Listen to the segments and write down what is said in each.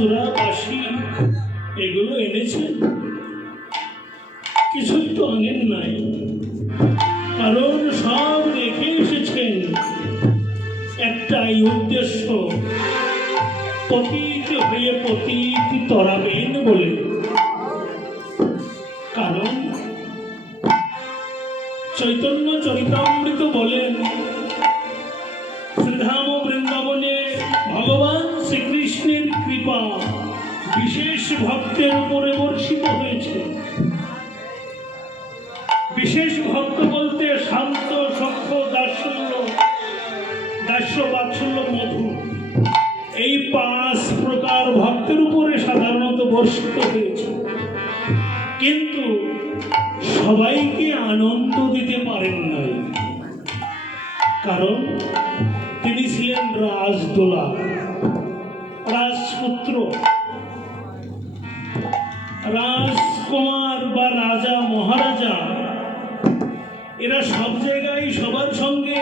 সুরা বাঁশি এগুলো এনেছেন? কিছুই তো আনেন নাই, কারণ সব রেখে এসেছেন একটাই উদ্দেশ্য, পতিত হয়ে পতিত তরাবেন বলে। কারণ চৈতন্য চরিতামৃত বলেন, শ্রীধাম বৃন্দাবনে ভগবান শ্রীকৃষ্ণের কৃপা বিশেষ ভক্তের উপরে বর্ষিত হয়েছে। বিশেষ ভক্ত বলতে শান্ত, সখ্য, দাস্য, বাৎসল্য, মধু, এই 5 প্রকার ভক্তের উপরে সাধারণত বর্ষিত হয়েছে। কিন্তু সবাইকে আনন্দ দিতে পারেন নাই, কারণ তিনি ছিলেন রাজদোলা, রাজপুত্র, রাজকুমার বা রাজা মহারাজা। এরা সব জায়গায় সবার সঙ্গে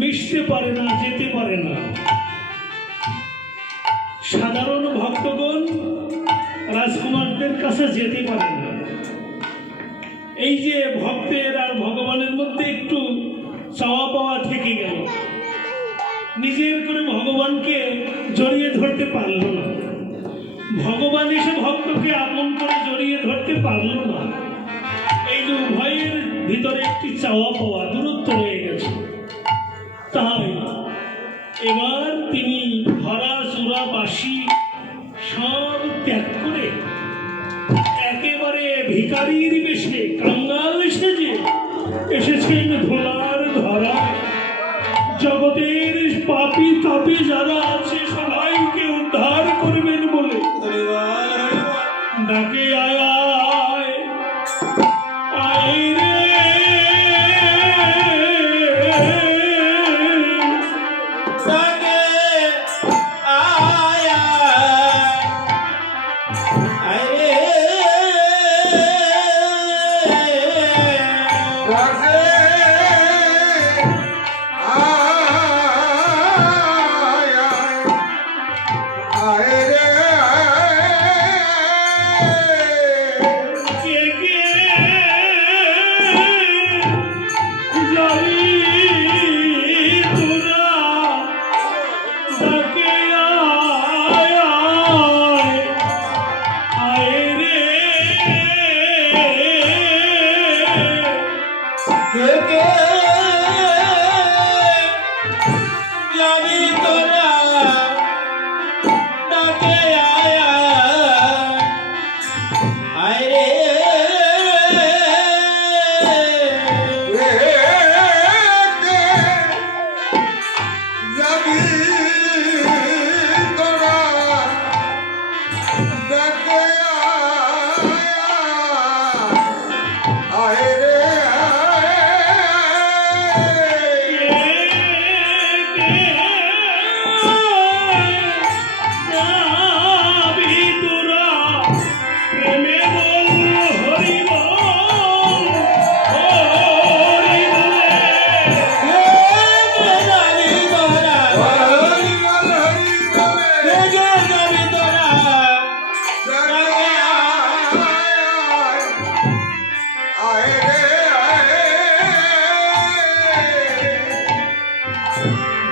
মিশতে পারে না, যেতে পারে না। সাধারণ ভক্তগণ রাজকুমারদের কাছে যেতে পারে না। এই যে ভক্তের আর ভগবানের মধ্যে একটু চাওয়া পাওয়া থেকে গেল, নিজের করে ভগবানকে জড়িয়ে ধরতে পারল না, ভগবান এসে ভক্তকে আপন করে জড়িয়ে ধরতে পারল না। এই যে উভয়ের ভিতরে একটি চাওয়া পাওয়া, দূরত্ব রয়ে গেছে। তাই এবার তিনি ধরা চূড়া বাঁশি সব ত্যাগ করে একেবারে ভিখারির বেশে, কাঙ্গাল সেজে এসেছেন ধুলার ধরায়। জগতের পাপী তাপী যারা আছে সবাইকে উদ্ধার করবেন বলে ডাকে আয় আয় আয় রে, ডাকে আয় আয় রে, ডাকে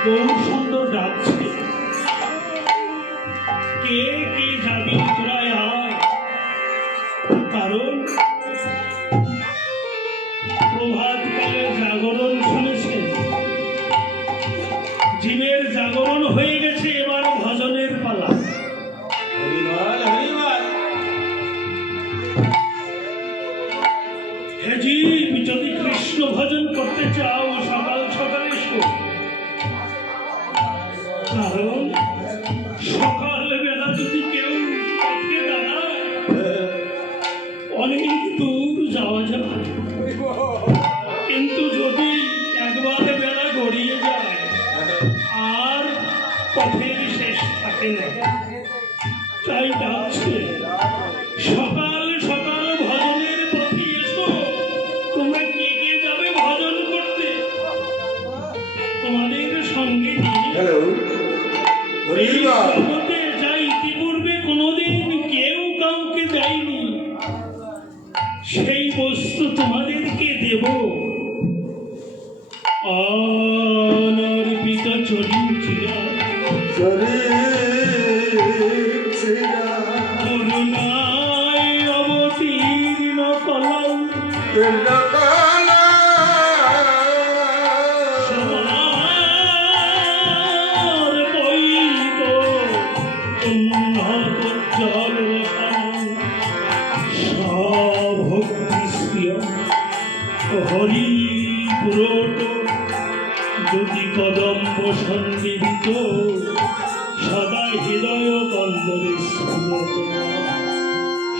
বহু সুন্দর ডাকছে, কে কে যাবি তোরা আয়। কারণ প্রভাতকালে জাগরণ শুনেছেন, জীবের জাগরণ হয়ে গেছে, এবার ভজনের পালা। হে জীব, যদি কৃষ্ণ ভজন করতে চাও সকাল সকাল এসো, কারণ সকালবেলা যদি কেউ পথে দাঁড়ায় অনেক দূর যাওয়া যাবে, কিন্তু যদি একবার বেলা গড়িয়ে যায় আর পথের শেষ থাকে না। তাই ডাকছে, সকাল সকাল ভজনের পথে এসো। তোমরা কে কে যাবে ভজন করতে? তোমাদের সঙ্গে নিয়ে জগতে যা ইতিপূর্বে কোনোদিন কেউ কাউকে দেয়নি, সেই বস্তু তোমাদেরকে দেব। অনর্পিত চরিচিরা করুণায় অবতীর্ণ কলাম সমার বৈব উন্নত জলখান সভক্তিস্ত্রিয় হরি পুরোট যদি কদম্ব সন্নিহিত সদা হৃদয় কন্দরে স্ফুরত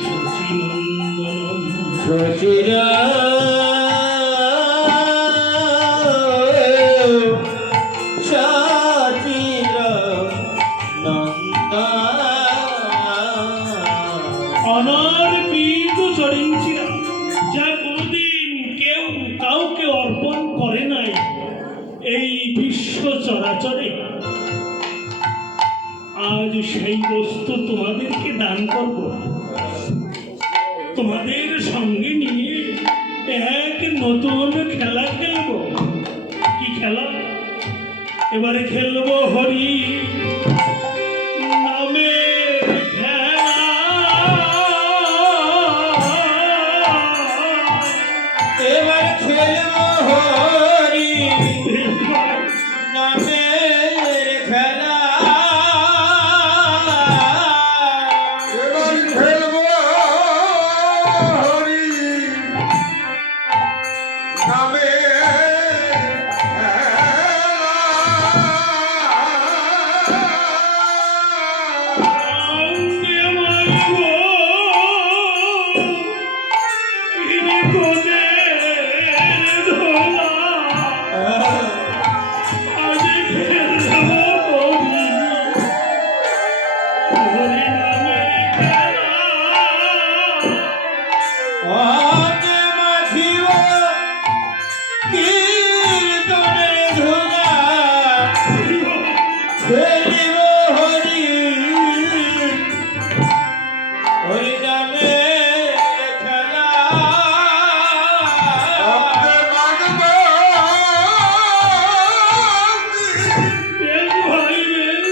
শচীনন্দনম সচিরা সচিরা নন্দা অনর্পিত চরিঞ্চিরা, যা কোনদিন কেউ কাউকে অর্পণ করে নাই এই বিশ্ব চরাচরে, আজ সেই বস্তু তোমাদেরকে দান করব। তোমাদের সঙ্গে নিয়ে এক নতুন খেলা খেলব। কি খেলা? এবারে খেলবো হরি নামের খেলা। এবার খেলব হরি নামের খেলা অঙ্গে মারিব ইনিকোদের ধোলা। আজ খেলব হরি, হরি নামের খেলা। আজ মাখিব কীর্তনের ধুলা খেলিব হরি হরি নামের খেলা বেশ ভাই বেশ।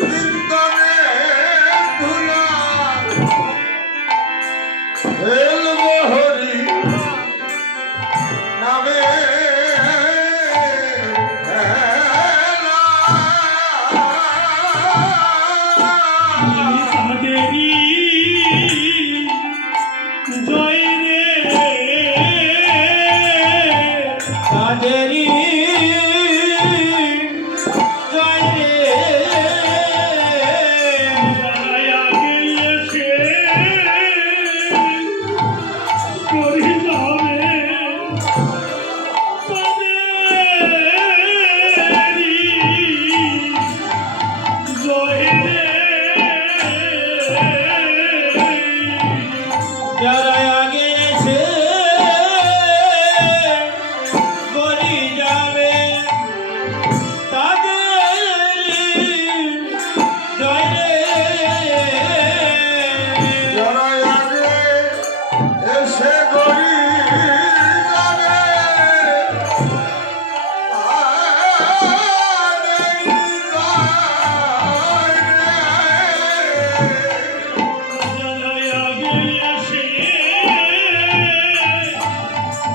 তাদেরই জয় রে, তাদেরই জয় রে তারাই আগে এসে করি যাবে তাদেরই জয় রে। যারা আগে এসে করি যাবে তাদের জয় রে যারাই আগে এসে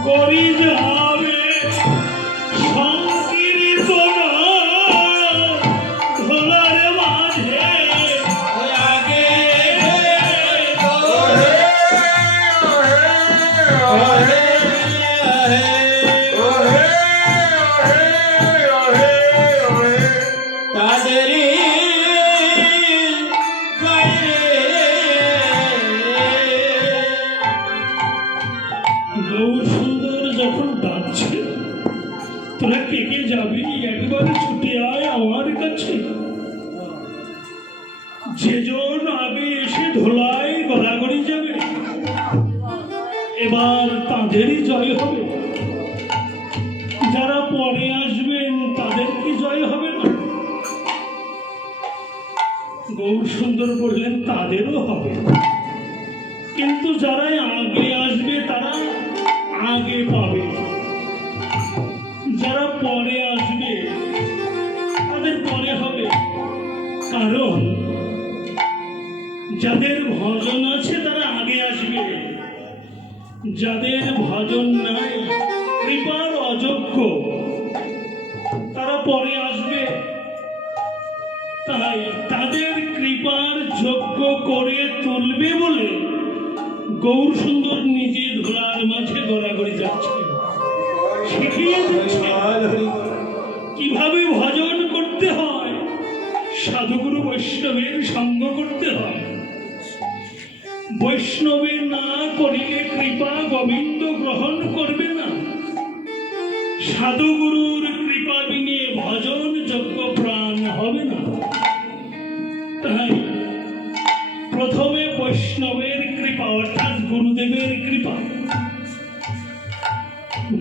করি যাবে সংকীর্তন ধোলার মাঝে। আগে তাদেরই জয় রে গৌর সুন্দর যখন ডাকছে, তোরা কে কে যাবি একবারে ছুটে আয় আমার কাছে। যেজন আগে এসে ধোলাই গড়াগড়ি যাবে, এবার তাদেরই জয় হবে। যারা পরে আসবেন তাদের কি জয় হবে না? গৌর সুন্দর বললেন তাদেরও হবে, কিন্তু যারা আগে আসবে তারা আগে পাবে, যারা পরে আসবে তাদের পরে হবে। কারণ যাদের ভজন আছে তারা আগে আসবে, যাদের ভজন নাই, কৃপার অযোগ্য, তারা পরে আসবে। তাই তাদের কৃপার যোগ্য করে তুলবে বলে গৌর সুন্দর নিজে ধুলার মাঝে গড়াগড়ি যাচ্ছে, শিখিয়ে দিচ্ছে কিভাবে ভজন করতে হয়, সাধুগুরু বৈষ্ণবের সঙ্গ করতে হয়। বৈষ্ণবে না করিলে কৃপা গোবিন্দ গ্রহণ করবে না। সাধুগুরুর কৃপা বিনে ভজন যোগ্য প্রাণ হবে না। তাই প্রথমে বৈষ্ণবের কৃপা অর্থাৎ গুরুদেবের কৃপা,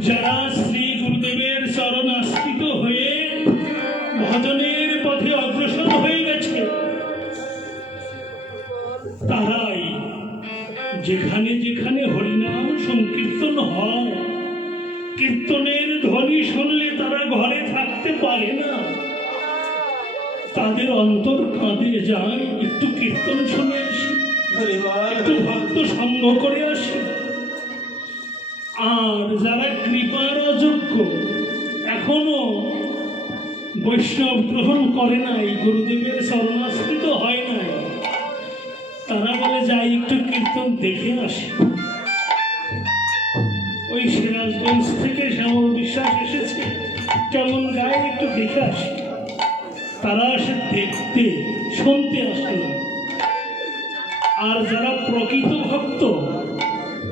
যারা শ্রী গুরুদেবের চরণ আশ্রিত হয়ে ভজনের পথে অগ্রসর হয়ে গেছে, তারাই যেখানে যেখানে হরিনাম সংকীর্তন হয়, কীর্তনের ধ্বনি শুনলে তারা ঘরে থাকতে পারে না, তাদের অন্তর কাঁদে যায়, একটু কীর্তন শুনে আসি, একটু ভক্ত সঙ্গ করে আসি। আর যারা কৃপার অযোগ্য, এখনো বৈষ্ণব গ্রহণ করে নাই, গুরুদেবের শরণাশ্রিত হয় নাই, তারা বলে যাই একটু কীর্তন দেখে আসি। ওই সিরাজগঞ্জ থেকে শ্যামল বিশ্বাস এসেছে, কেমন গায়ে একটু দেখে আসি। তারা আসে দেখতে, শুনতে আসে না। আর যারা প্রকৃত ভক্ত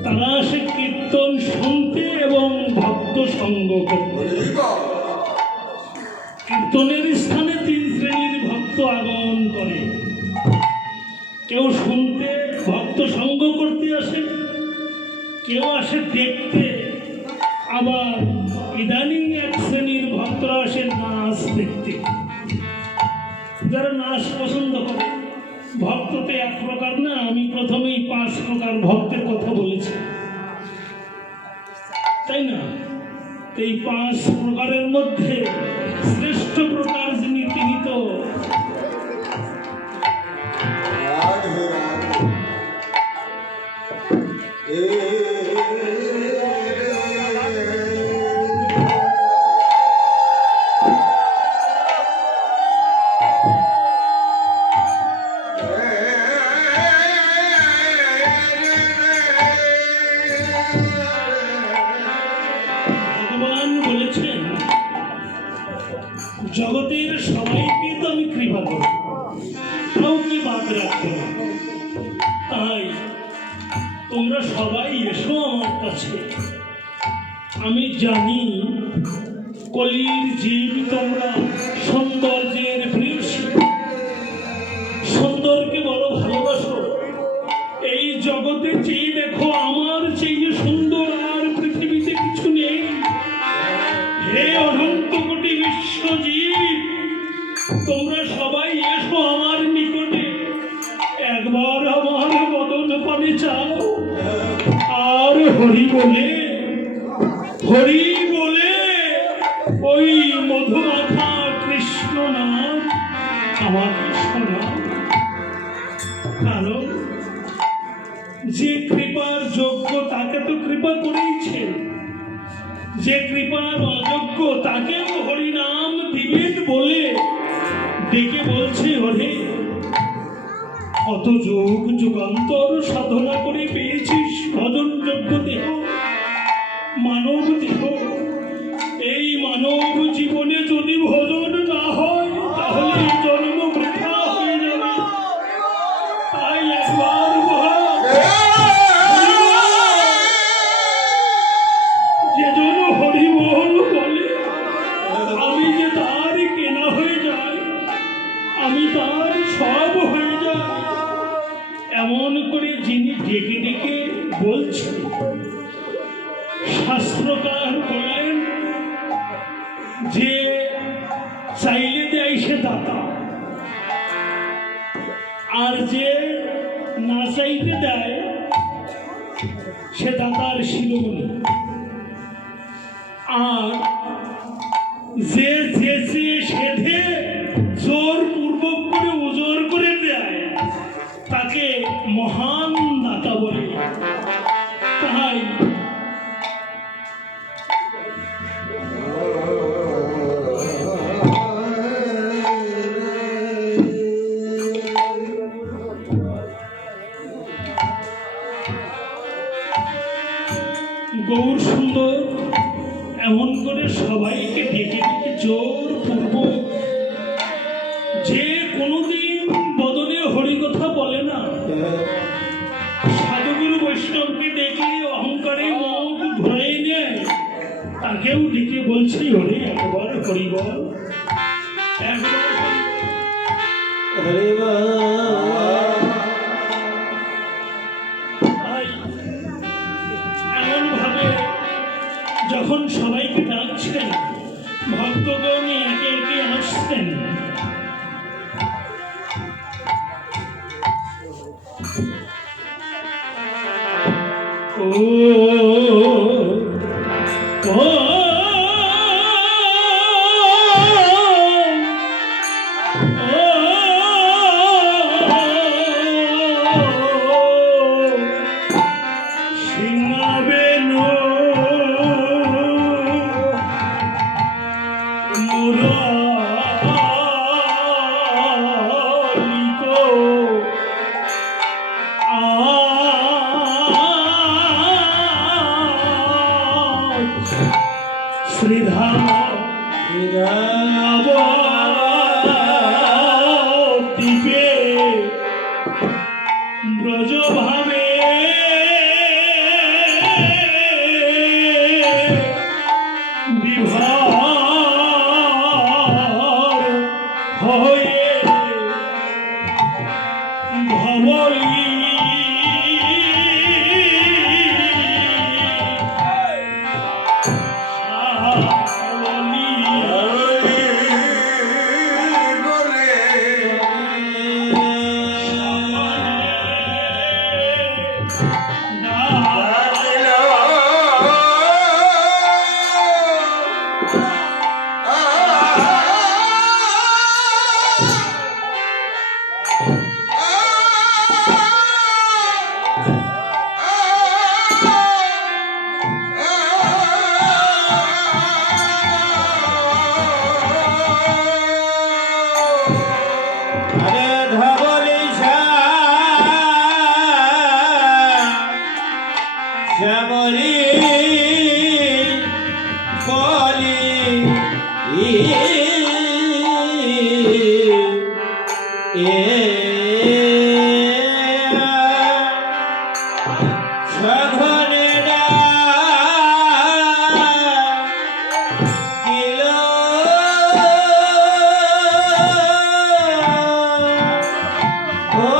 তারা আসে কীর্তন শুনতে এবং ভক্ত সঙ্গ করতে। কীর্তনের স্থানে 3 শ্রেণীর ভক্ত আগমন করে। কেউ শুনতে ভক্ত সঙ্গ করতে আসে, কেউ আসে দেখতে, আবার ইদানিং 1 শ্রেণীর ভক্তরা আসে নাচ দেখতে। যারা নাচ পছন্দ করে, ভক্ত তো 1 প্রকার না, আমি প্রথমেই 5 প্রকার ভক্তের কথা বলেছি, তাই না? এই 5 প্রকারের মধ্যে শ্রেষ্ঠ প্রকার যিনি, তিনি তো ভগবান বলেছেন জগতের সবাইকে তো আমি কৃপা করব, কাউকে বাদ রাখবো না। তাই তোমরা সবাই এসো আমার কাছে। আমি জানি কলির জীব তোমরা সৌন্দর্যের প্রেয়সী, সুন্দরকে বড় ভালোবাসো। এই জগতে চেয়ে দেখো, আমার চেয়ে সুন্দর আর পৃথিবীতে কিছু নেই। হে অনন্ত কোটি বিশ্বজীব, তোমরা সবাই এসো আমার নিকটে, একবার আমার বদন পানে চাও। আর হরি বলে, হরি বলে ওই মধুমাখা কৃষ্ণ নাম আমার শোনা। কারণ যে কৃপার যোগ্য তাকে তো কৃপা করেইছে, যে কৃপার অযোগ্য তাকেও হরিনাম দিবেন বলে ডেকে বলছে, হরে কত যুগ যুগান্তর সাধনা করে পেয়েছিস ভজন যোগ্য দেহ, মানব দেহ। এই মানব জীবনে যদি ভজন না হয় তাহলে এই জন্ম বৃথা হয়ে যাবে। তাই একবার যে জন হরি বল বলে, আমি যে তার কেনা হয়ে যাই, আমি তার সব হয়ে যাই, এমন করে যিনি ডেকে ডেকে বলছেন, শাস্ত্রকার বলেন যে চাইলে দেয় সে দাতা, আর যে না চাইতে দেয় সে দাতার শিরোমণি, আর যে চেঁচে সেধে জোর পূর্বক করে উজোর করে দেয় তাকে মহান দাতা বলে। তাই গৌর সুন্দর এমন করে সবাইকে ডেকে ডেকে জোর পূর্বক, যে কোনোদিন বদনে হরিকথা বলে না, সাধুগুরু বৈষ্ণবকে দেখে অহংকারে মুখ ঘুরাই নেয়, তাকেও ডেকে বলছি হরি, একবার হরি বল, একবার হরি বল। এমন ভাবে যখন সবাইকে ডাকছেন, ভক্তগণ একে একে আসছেন। শ্রীধাম দ্বীপে ব্রজভাবে বিভার হয়ে ভবলি শ্যামলী বলি সঘনে ডাকিল ও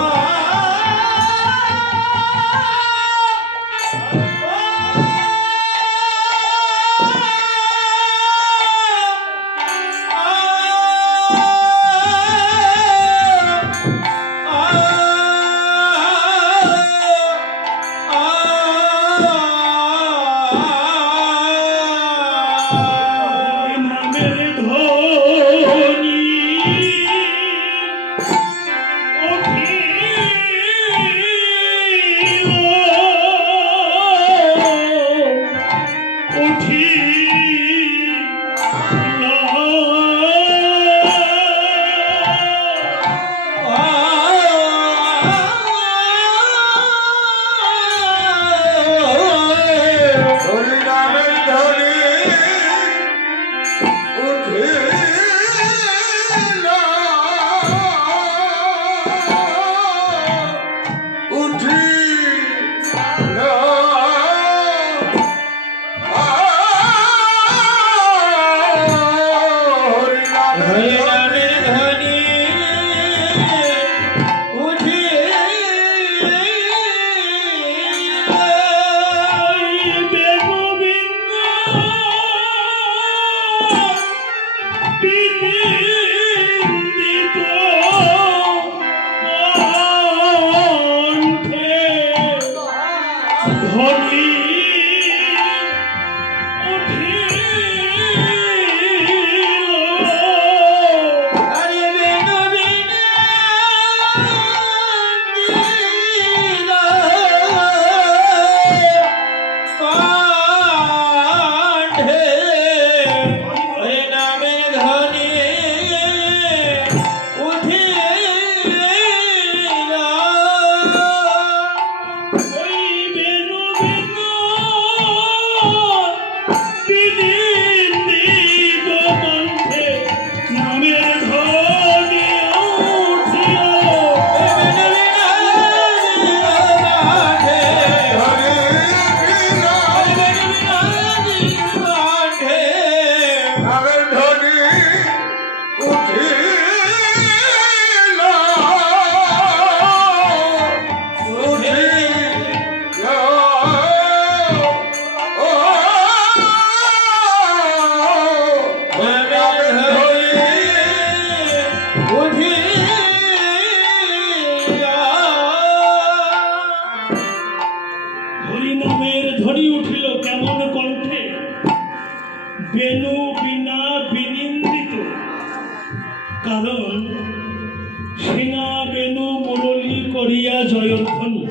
করিয়া জয়ধ্বনি।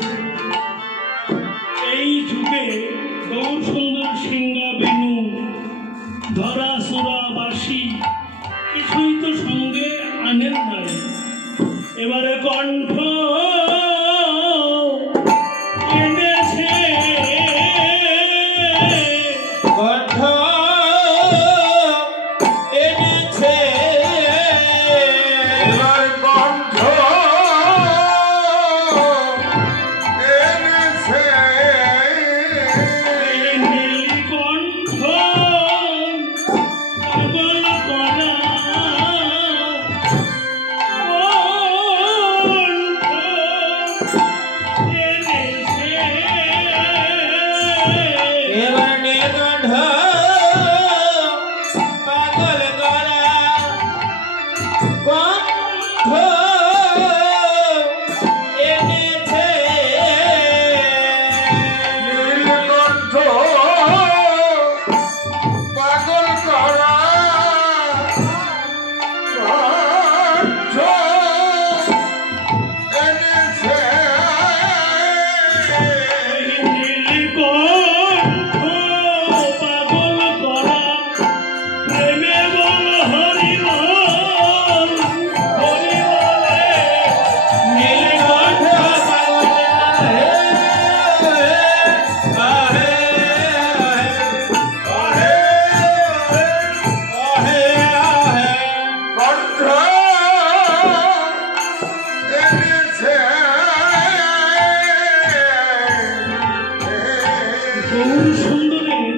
এই যুগে গৌর সুন্দর সিংহা বেনু ধরা সুরা বাসি কিছুই তো সঙ্গে আনেন নাই। এবারে কণ্ঠ এনেছে কণ্ঠ এনেছে এবার কণ্ঠ এনেছে নীলকণ্ঠ পাগল করা এবার নীলকণ্ঠ পাগল করা কণ্ঠ এনেছে নীলকণ্ঠ পাগল করা কণ্ঠ এনেছে নীলকণ্ঠ পাগল করা প্রেমে বল হরি বল হরি বলে নীলকণ্ঠ পাগল আহে আহে আহে আহে কণ্ঠ এনেছে গৌর সুন্দরের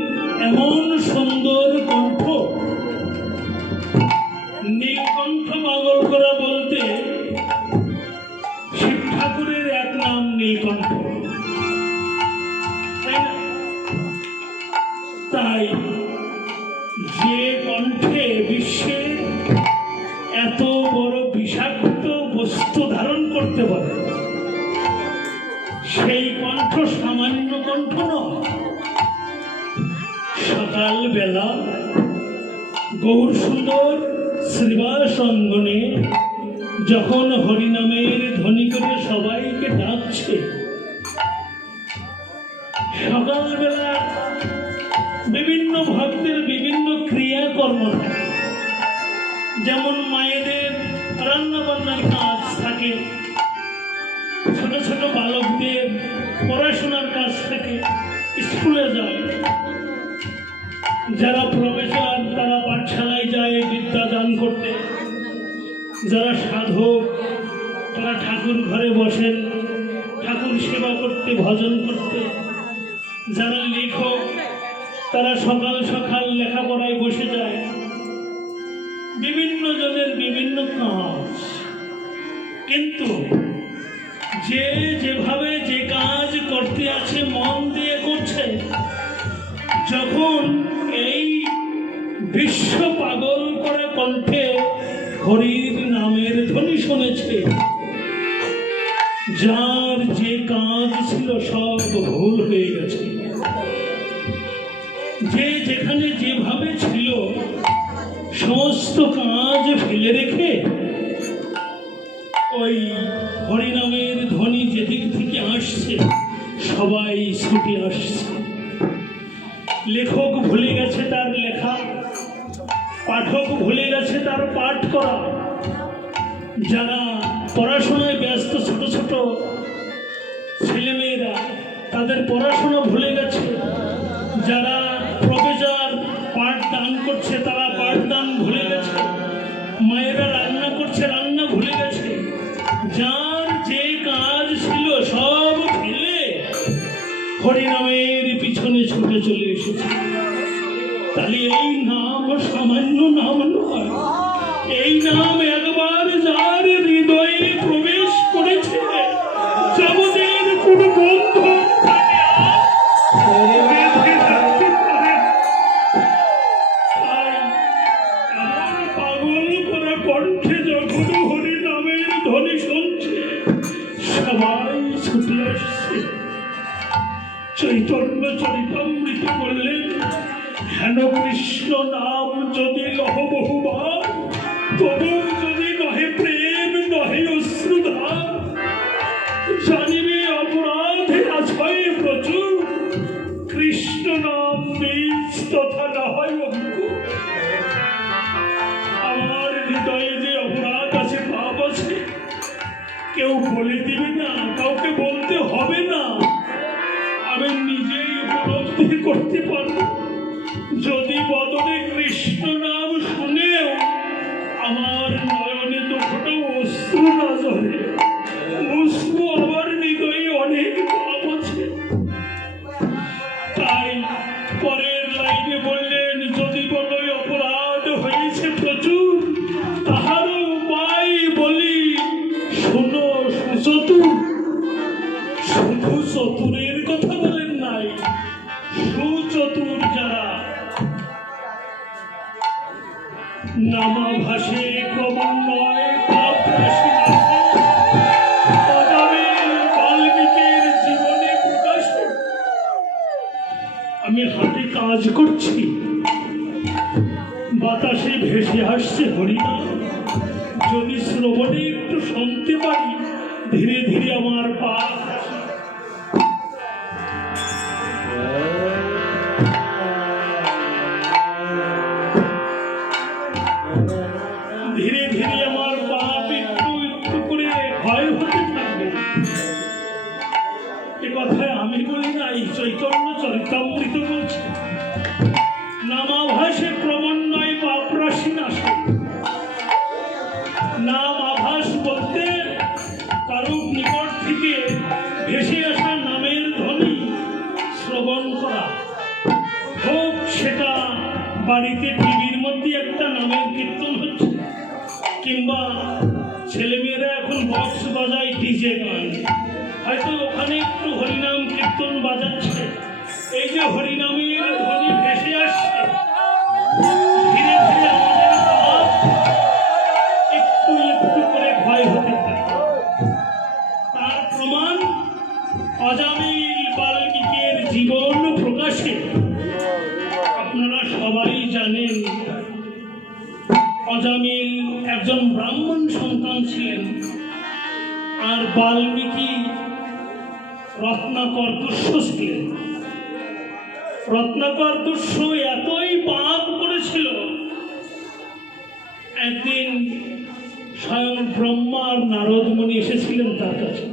এমন সুন্দর কণ্ঠ। নীলকণ্ঠ পাগল করা বলতে শিব ঠাকুরের এক নাম নীলকণ্ঠ, তাই না? তাই যে কণ্ঠে বিশ্বে এত বড় বিষাক্ত বস্তু ধারণ করতে পারে সেই কণ্ঠ সামান্য কণ্ঠ নয়। সকালবেলা গৌর সুন্দর শ্রীবাস অঙ্গনে যখন হরিনামের ধ্বনি করে সবাইকে ডাকছে, সকালবেলা বিভিন্ন ভক্তের বিভিন্ন ক্রিয়াকর্ম থাকে। যেমন মায়েদের রান্না বান্নার কাজ থাকে, ছোট ছোট বালকদের পড়াশোনার কাজ থাকে, স্কুলে যায়। যারা প্রফেসর তারা পাঠশালায় যায় বিদ্যা দান করতে। যারা সাধক তারা ঠাকুর ঘরে বসেন ঠাকুর সেবা করতে, ভজন করতে। যারা লেখক তারা সকাল সকাল লেখাপড়ায় বসে যায়। বিভিন্ন জনের বিভিন্ন কাজ, কিন্তু যে যেভাবে যে কাজ করতে আছে মন দিয়ে করছে। যখন এই বিশ্ব পাগল করে কণ্ঠে হরির নামের ধ্বনি শুনেছে, যার যে কাজ ছিল সব ভুল হয়ে গেছে। যে যেখানে যেভাবে ছিল সমস্ত কাজ ফেলে রেখে ওই হরিনামের ধ্বনি যেদিক থেকে আসছে সবাই ছুটে আসছে। লেখক ভুলে গেছে তার লেখা, পাঠক ভুলে গেছে তার পাঠ করা। যারা পড়াশোনায় ব্যস্ত ছোট ছোট ছেলেমেয়েরা তাদের পড়াশোনা ভুলে গেছে। যারা প্রফেসর পাঠ দান করছে তারা পাঠ দান ভুলে গেছে। মায়েরা রান্না করছে রান্না ভুলে গেছে। যার যে কাজ ছিল সব ফেলে হরিনামের পিছনে ছুটে চলে এসেছে। তাহলে এই নাম সামান্য নাম নয়। এই নাম একবার যার হৃদয়ে প্রবেশ করেছে জগতের কোনো বন্ধু তাকে আর বেঁধে রাখতে পারে না। তাই এমন পাগল করা কণ্ঠে যখন হরিনামের ধ্বনি শুনছে সবাই ছুটে আসছে। চৈতন্য চরিতামৃত বললেন, হেন কৃষ্ণ নাম যদি লহ বহুবার, তবু যদি নহে প্রেম নহে অশ্রুধার, দিবে না, কাউকে বলতে হবে না, আমি নিজেই উপলব্ধি করতে পারবো। যদি বদনে কৃষ্ণ নাম শুনেও আমার নয়নে তো ফোটা অশ্রু না ঝরে, বুঝবো আমার হৃদয়ে অনেক পাপ আছে। তাই পরের লাইনে বললেন, যদি বলো অপরাধ হয়েছে প্রচুর, তাহারও উপায় বলি শোনো সুচতুর। শুধু চতুরের কথা বলেন নাই, সুচতুর যারা। নামা ভাসে ক্রমান্বয়ে পাপ রাশি নাশে, অজামিল বাল্মীকির জীবনে প্রকাশে। আমি হাতে কাজ করছি, বাতাসে ভেসে আসছে হরিনাম। যদি শ্রবণে একটু শুনতে পারি, ধীরে ধীরে আমার পাপ ধীরে ধীরে আমার পাপ একটু একটু করে ক্ষয় হতে থাকবে। এ কথায় আমি বলি না, এই চৈতন্য চরিতামৃত বলছে। নামাভাসে ক্রমান্বয়ে পাপ রাশি নাশে। নাম আভাস বলতে কারুর নিকট থেকে ভেসে আসা নামের ধ্বনি শ্রবণ করা হোক, সেটা বাড়িতে টিভির মধ্যে একটা নামের কীর্তন হচ্ছে, কিংবা ছেলেমেয়েরা এখন বক্স বাজায় ডিজে গান, হয়তো ওখানে একটু হরিনাম কীর্তন বাজাচ্ছে। এই যে হরিনামের ধ্বনি ভেসে আসছে, ধীরে ধীরে আমাদের পাপ একটু একটু করে ক্ষয় হতে থাকে। তার প্রমাণ অজামিল বাল্মীকির জীবন প্রকাশে। আপনারা সবাই জানেন, অজামিল একজন ব্রাহ্মণ সন্তান ছিলেন, আর বাল্মীকি রত্নাকর দুষ্য ছিলেন। রত্নাকর দুষ্য এতই পাপ করেছিল, একদিন স্বয়ং ব্রহ্মা আর নারদ মুনি এসেছিলেন তার কাছে।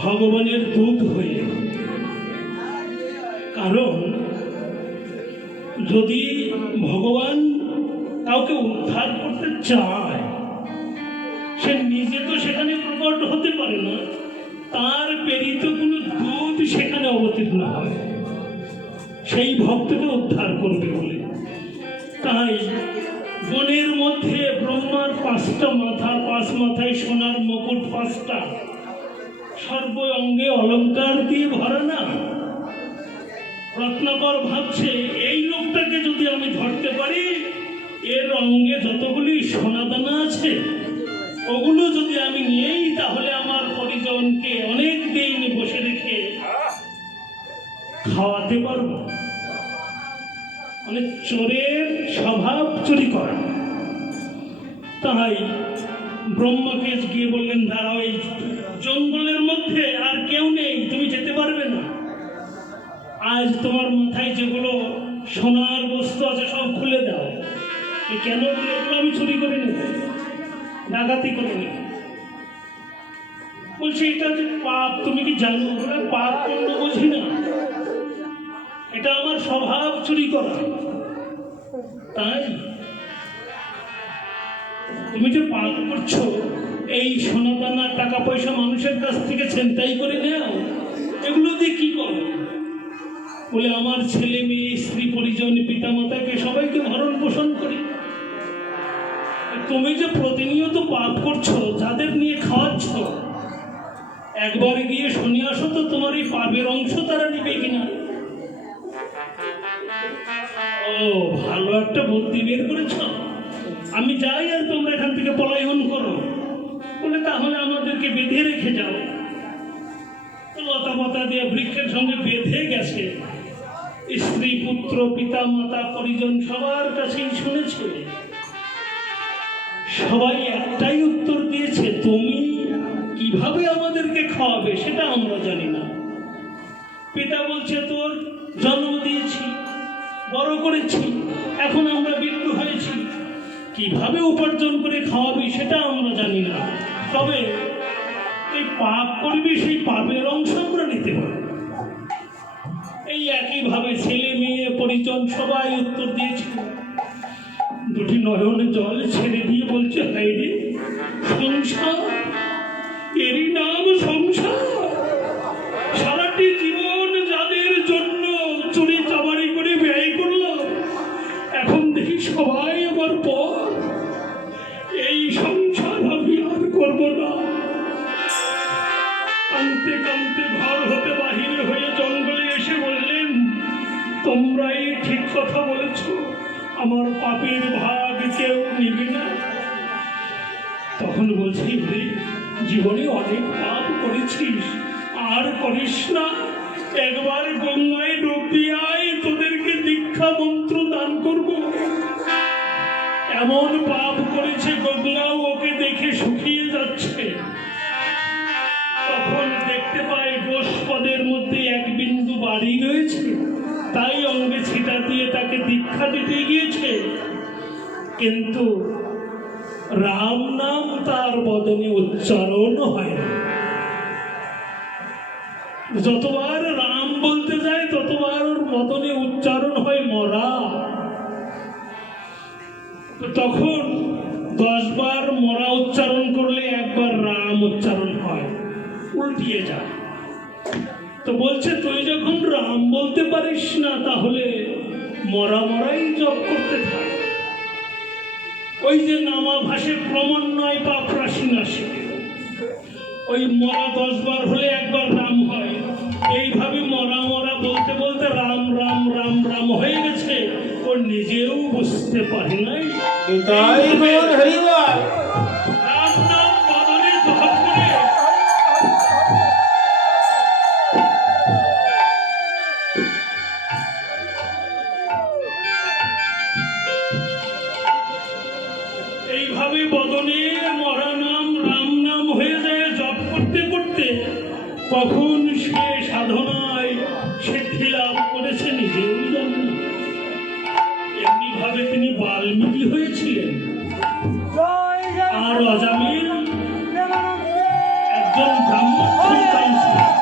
ভগবানের দূত হয়ে, কারণ যদি ভগবান কাউকে উদ্ধার করতে চায়, সে নিজে তো সেখানে প্রকট হতে পারে না, তার প্রেরিত কোনো দূত সেখানে অবতীর্ণ হয় সেই ভক্তকে উদ্ধার করবে বলে। তাই বনের মধ্যে ব্রহ্মার 5টা মাথা, 5 মাথায় সোনার মুকুট, 5টা সর্ব অঙ্গে অলঙ্কার দিয়ে ভরা না। রত্নাকর ভাবছে, এই লোকটাকে যদি আমি ধরতে পারি, এর অঙ্গে যতগুলি সোনাদানা আছে ওগুলো যদি আমি নিয়েই, তাহলে আমার পরিজনকে অনেক দিন বসে রেখে খাওয়াতে পারবো। মানে চোরের স্বভাব চুরি করা। তাই ব্রহ্মাকে গিয়ে বললেন, দাঁড়াও, এই জঙ্গলের মধ্যে আর কেউ নেই, তুমি যেতে পারবে না। আজ তোমার মাথায় যেগুলো সোনার বস্তু আছে সব খুলে দাও। কেন? এগুলো আমি চুরি করে নেব, ডাকাতি করে নেব। বলছে, এটা যে পাপ, তুমি কি জানো? পাপ পণ্য বুঝি না, এটা আমার স্বভাব চুরি করা। তাই তুমি যে পাপ করছো, এই সোনাদানা টাকা পয়সা মানুষের কাছ থেকে ছিনতাই করে নেও, এগুলো দিয়ে কি করো? বলে, আমার ছেলে মেয়ে, স্ত্রী পরিজন, পিতা মাতাকে সবাইকে ভরণ পোষণ করি। তুমি যে প্রতিনিয়ত পাপ করছো, যাদের নিয়ে খাওয়াচ্ছ, একবার গিয়ে শুনে আসো তো তোমার এই পাপের অংশ তারা নিবে কিনা। ও, ভালো একটা বুদ্ধি বের করেছ, আমি যাই আর তোমরা এখান থেকে পলায়ন করো। বলে, তাহলে আমাদেরকে বেঁধে রেখে যাও। লতা পাতা দিয়ে বৃক্ষের সঙ্গে বেঁধে গেছে। স্ত্রী, পুত্র, পিতা মাতা, পরিজন সবার কাছেই শুনেছে। সবাই একটাই উত্তর দিয়েছে, তুমি কিভাবে আমাদেরকে খাওয়াবে সেটা আমরা জানি না। পিতা বলছে, তোর জন্ম দিয়েছি, বড় করেছি, এখন আমরা মৃত্যু হয়েছি, কিভাবে উপার্জন করে খাওয়াবি সেটা আমরা জানি না, তবে এই পাপ করবি সেই পাপের অংশ আমরা নিতে পারি। এই একইভাবে ছেলে মেয়ে পরিজন সবাই উত্তর দিয়েছিল। দুটি নয়নে জল ছেড়ে দিয়ে বলছে, হাই রে সংসার, এরই নাম সংসার। সারাটি জীবন যাদের জন্য চুরি চামারি করে ব্যয় করলাম, এখন দেখি সবাই আমার পর। এই সংসার আমি আর করবো না। কাঁদতে কাঁদতে ঘর হতে বাহিরে হয়ে জঙ্গলে এসে বললেন, তোমরাই ঠিক কথা বলেছ, আমার পাপের ভাগ কেউ নিবে না। তখন বলছি, জীবনে অনেক পাপ করেছিস, আর করিস না। একবার গঙ্গায় ডুব দিয়ে আয়, তোদেরকে দীক্ষা মন্ত্র দান করব। এমন পাপ করেছে গঙ্গাও ওকে দেখে শুকিয়ে যাচ্ছে। তখন দেখতে পাই গোষ্পদের মধ্যে এক বিন্দু বাড়ি রয়েছে, তাই অঙ্গে ছিটা দিয়ে তাকে দীক্ষা দিতে গিয়েছে। কিন্তু রাম নাম তার বদনে উচ্চারণ হয় না। যতবার রাম বলতে যায় ততবার ওর বদনে উচ্চারণ হয় মরা। তখন 10 বার মরা উচ্চারণ করলে একবার রাম উচ্চারণ হয়, উল্টিয়ে যায়। তো বলছে, তুই যখন রাম বলতে পারিস না, তাহলে মরা মরাই জপ করতে থাক। ওই যে নামা ভাষে ক্রমান্বয়ে পাপ রাশি নাশে, ওই মরা 10 বার হলে একবার রাম হয়। এইভাবে মরা মরা বলতে বলতে রাম রাম রাম রাম হয়ে গেছে, ও নিজেও বুঝতে পারে নাই। তাই গৌর হরিবল। রাম নাম বদনে জপ করে এইভাবে বদনে মরা নাম রাম নাম হয়ে যায়। জপ করতে করতে কখন সে সাধনায় সিদ্ধি লাভ করেছে নিজেও জানে না। এমনি ভাবে তিনি বাল্মীকি হয়েছিলেন, আর অজামিল একজন ব্রাহ্মণ সন্তান ছিলেন।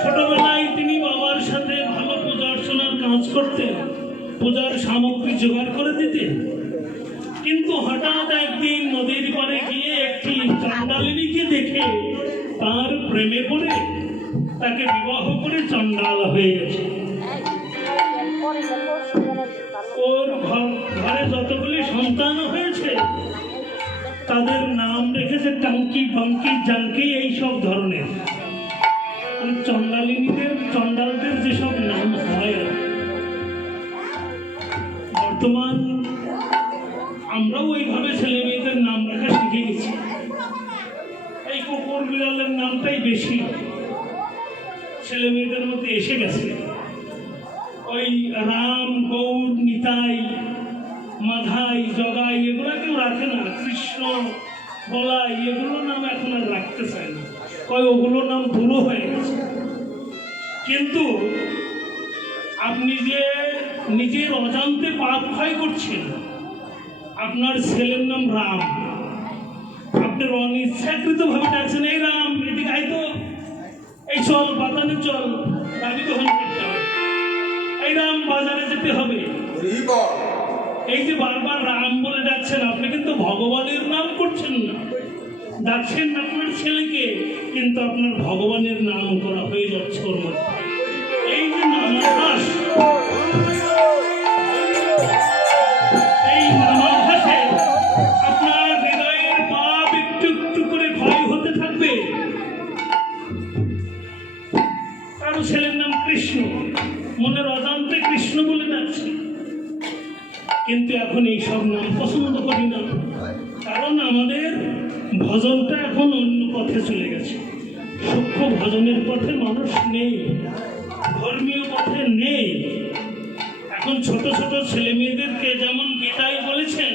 ছোটবেলায় তিনি বাবার সাথে ভালো পূজা অর্চনার কাজ করতেন, পূজার সামগ্রী জোগাড় করে দিতেন। কিন্তু হঠাৎ একদিন নদীর পাড়ে গিয়ে একটি চণ্ডালিনীকে দেখে তার প্রেমে পড়ে তাকে বিবাহ করে চণ্ডাল হয়ে গেছে। ওর ঘরে যতগুলি সন্তান হয়েছে তাদের নাম রেখেছে টাঙ্কি বাঙ্কি জাঙ্কি এইসব ধরনের। চণ্ডালদের যেসব নাম হয়, বর্তমান আমরাও ওইভাবে ছেলে মেয়েদের নাম রাখা শিখে গেছি। এই কুকুর বিড়ালের নামটাই বেশি ছেলে মেয়েদের মধ্যে এসে গেছে। ওই রাম, গৌর, নিতাই, মাধাই, জগাই এগুলো কেউ রাখে না। কৃষ্ণ, বলাই এগুলোর নাম এখন আর রাখতে চায় না, ওগুলোর নাম বুড়ো হয়ে গেছে। কিন্তু আপনি যে নিজের অজান্তে পাপ ক্ষয় করছেন, আপনার ছেলের নাম রাম, আপনি অনিচ্ছাকৃত ভাবে ডাকছেন, এই রাম এদিকে আয় তো, এই চল বাতানে চল, দাবি গ্রহণ করতে হবে, এই রাম বাজারে যেতে হবে। এই যে বারবার রাম বলে ডাকছেন, আপনি কিন্তু ভগবানের নাম করছেন না, ডাকছেন আপনার ছেলেকে, কিন্তু আপনার ভগবানের নাম করা হয়ে যাচ্ছে ওর মধ্যে। এই যে নামাভাস, এই নামাভাসে আপনার হৃদয়ের পাপ একটু একটু করে ক্ষয় হতে থাকবে। কারো ছেলের নাম কৃষ্ণ, মনের অজান্তে কৃষ্ণ বলে ডাকছে, কিন্তু এখন এইসব নাম পছন্দ করি না, কারণ আমাদের ভজনটা এখন অন্য পথে চলে গেছে। সূক্ষ্ম ভজনের পথে মানুষ নেই, ধর্মীয় পথে নেই। এখন ছোট ছোট ছেলে মেয়েদেরকে যেমন গীতায় বলেছেন,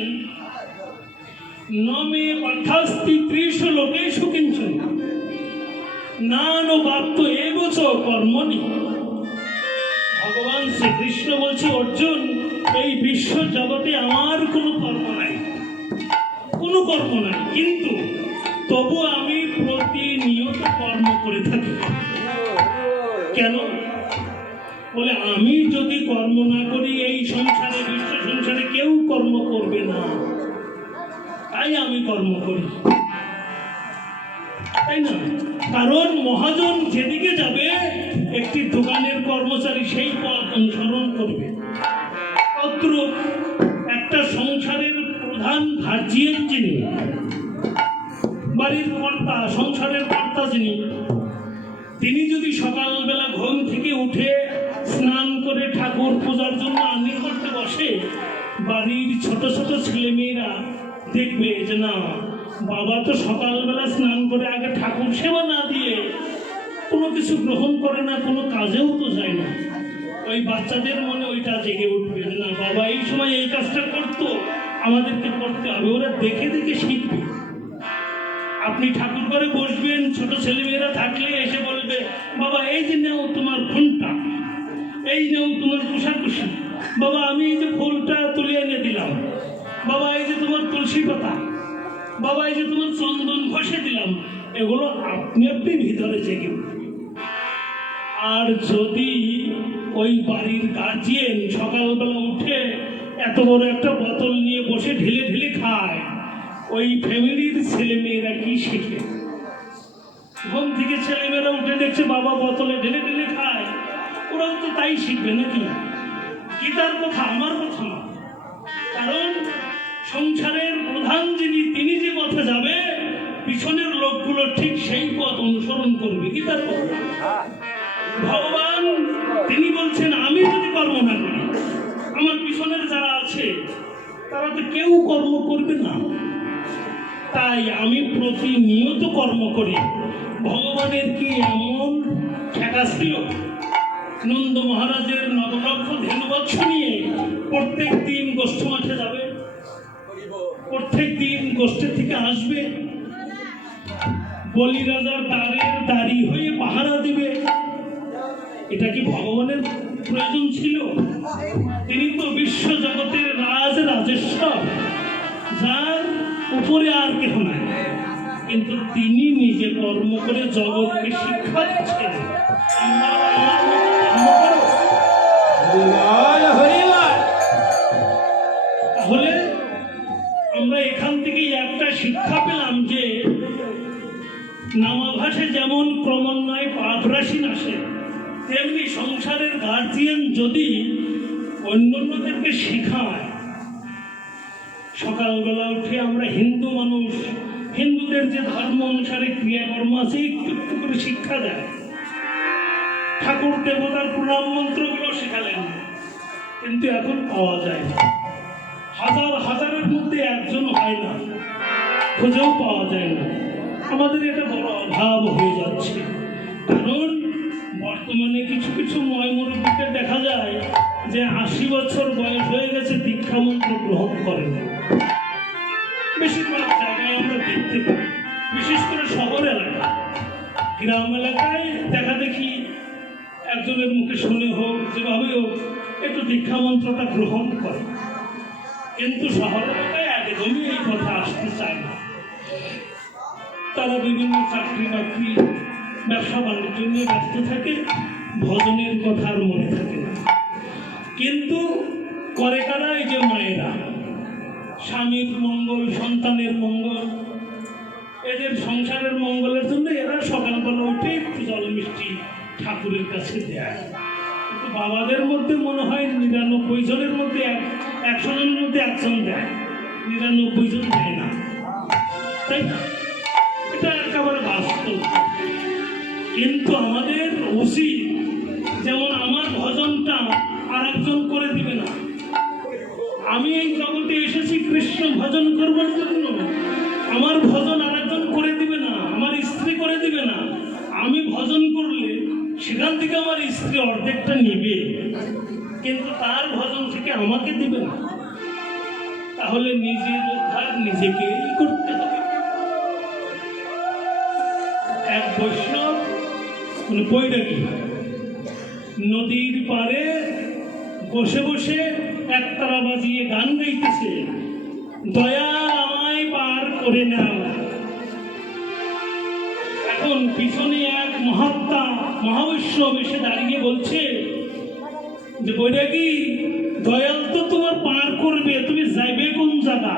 নমে পাঠাস্তি ত্রিশু লোকেষু কিঞ্চন নানো বাপ্ত এবচ কর্মণি। ভগবান শ্রীকৃষ্ণ বলছে, অর্জুন এই বিশ্ব জগতে আমার কোনো কর্ম নাই, কোনো কর্ম নাই, কিন্তু তবু আমি প্রতিনিয়ত কর্ম করে থাকি। কেন? বলে আমি যদি কর্ম না করি এই সংসারে, বিশ্ব সংসারে কেউ কর্ম করবে না, তাই আমি কর্ম করি, তাই না? কারণ মহাজন যেদিকে যাবে একটি দোকানের কর্মচারী সেই পথ অনুসরণ করবে। অত্র একটা সংসারের প্রধান গার্জিয়ান যিনি, বাড়ির কর্তা, সংসারের কর্তা যিনি, তিনি যদি সকালবেলা ঘুম থেকে উঠে স্নান করে ঠাকুর পূজার জন্য আনি করতে বসে, বাড়ির ছোট ছোট ছেলেমেয়েরা দেখবে যে না, বাবা তো সকালবেলা স্নান করে আগে ঠাকুর সেবা না দিয়ে কোনো কিছু গ্রহণ করে না, কোনো কাজেও তো যায় না। ওই বাচ্চাদের মনে ওইটা জেগে উঠবে যে না, বাবা এই সময় এই কাজটা করতো, আমাদেরকে করতে হবে। ওরা দেখে দেখে শিখবে। আপনি ঠাকুর ঘরে বসবেন, ছোট ছেলেমেয়েরা থাকলে এসে বলবে, বাবা এই যে নেও তোমার ঘন্টা, এই নেও তোমার কুশাকুশি, বাবা আমি এই যে ফুলটা তুলে এনে দিলাম, বাবা এই যে তোমার তুলসী পাতা, বাবা এই যে তোমার চন্দন ঘষে দিলাম। এগুলো আপনি আপনি ভিতরে জেগে উঠবে। আর যদি ওই বাড়ির গার্জিয়ান সকালবেলা উঠে এত বড় একটা বোতল নিয়ে বসে ঢেলে ঢেলে খায়, ওই ফ্যামিলির ছেলেমেয়েরা কি শিখে? ঘুম থেকে ছেলেমেয়েরা উঠে দেখছে বাবা বোতলে ঢেলে ঢেলে খায়, ওরাও তো তাই শিখবে নাকি? গীতার কথা, আমার কথা না। কারণ সংসারের প্রধান যিনি, তিনি যে পথে যাবে পিছনের লোকগুলো ঠিক সেই পথ অনুসরণ করবে। গীতার কথা। ভগবান তিনি বলছেন আমি যদি কর্ম না করি, আমার পিছনের যারা আছে তারা তো কেউ কর্ম করবে না, তাই আমি প্রতিনিয়ত কর্ম করি। ভগবানের কি এমন ঠেকা ছিল? নন্দ মহারাজের 9 লক্ষ ধেনুবৎস নিয়ে প্রত্যেক দিন গোষ্ঠ মাঠে যাবে, প্রত্যেক দিন গোষ্ঠের থেকে আসবে, বলি রাজার দ্বারের দাঁড়ি হয়ে পাহারা দিবে। এটা কি ভগবানের প্রয়োজন ছিল? তিনি তো বিশ্ব জগতের রাজ রাজেশ্বর, যার উপরে আর কেহ নাই, কিন্তু তিনি নিজে কর্ম করে জগৎকে শিক্ষা দিচ্ছেন। তাহলে আমরা এখান থেকে একটা শিক্ষা পেলাম যে নামাভাসে যেমন ক্রমান্বয়ে পাপরাশি আসে, তেমনি সংসারের গার্জিয়ান যদি অন্যদেরকে শেখায়। সকালবেলা উঠে আমরা হিন্দু মানুষ, হিন্দুদের যে ধর্ম অনুসারে ক্রিয়াকর্ম আছে একটু একটু করে শিক্ষা দেয়। ঠাকুর দেবতার প্রণাম মন্ত্রগুলো শেখালেন, কিন্তু এখন পাওয়া যায় না। হাজারের মধ্যে একজন হয় না, খুঁজেও পাওয়া যায় না। আমাদের এটা বড় অভাব হয়ে যাচ্ছে। কারণ বর্তমানে কিছু কিছু ময়মুরব্বীকে দেখা যায় যে 80 বছর বয়স হয়ে গেছে, দীক্ষা মন্ত্র গ্রহণ করে না। বেশিরভাগ জায়গায় আমরা দেখতে পাই, বিশেষ করে শহর এলাকায়। গ্রাম এলাকায় দেখা দেখি একজনের মুখে শুনে হোক, যেভাবে হোক একটু দীক্ষা মন্ত্রটা গ্রহণ করে, কিন্তু শহর এলাকায় একদমই এই কথা আসতে চায় না। তারা বিভিন্ন চাকরি বাকরি, ব্যবসা বাণিজ্য নিয়ে ব্যস্ত থাকে, ভজনের কথা আর মনে থাকে না। কিন্তু করে কারা? এই যে মায়েরা, স্বামীর মঙ্গল, সন্তানের মঙ্গল, এদের সংসারের মঙ্গলের জন্য এরা সকালবেলা উঠে একটু জল মিষ্টি ঠাকুরের কাছে দেয়। কিন্তু বাবাদের মধ্যে মনে হয় 99 জনের মধ্যে 100 জনের মধ্যে একজন দেয়, 99 জন দেয় না। তাই এটা একেবারে বাস্তব। কিন্তু আমাদের উচিত, যেমন আমার ভজনটা আর একজন করে দিবে না। আমি এই জগতে এসেছি কৃষ্ণ ভজন করবার জন্য, আমার ভজন আর একজন করে দিবে না, আমার স্ত্রী করে দিবে না। আমি ভজন করলে সেখান থেকে আমার স্ত্রী অর্ধেকটা নিবে, কিন্তু তার ভজন থেকে আমাকে দিবে না। তাহলে নিজের উদ্ধার নিজেকেই করতে হবে। এক বৈষ্ণব মানে বৈরাগী নদীর পাড়ে বসে বসে একতারা বাজিয়ে গান গাইতেছে, দয়া আমায় পার করে নাও। এখন পিছনে এক মহাত্মা মহাবৈষ্ণব এসে দাঁড়িয়ে বলছে যে বৈরাগী, দয়াল তো তোমার পার করবে, তুমি যাইবে কোন জায়গা,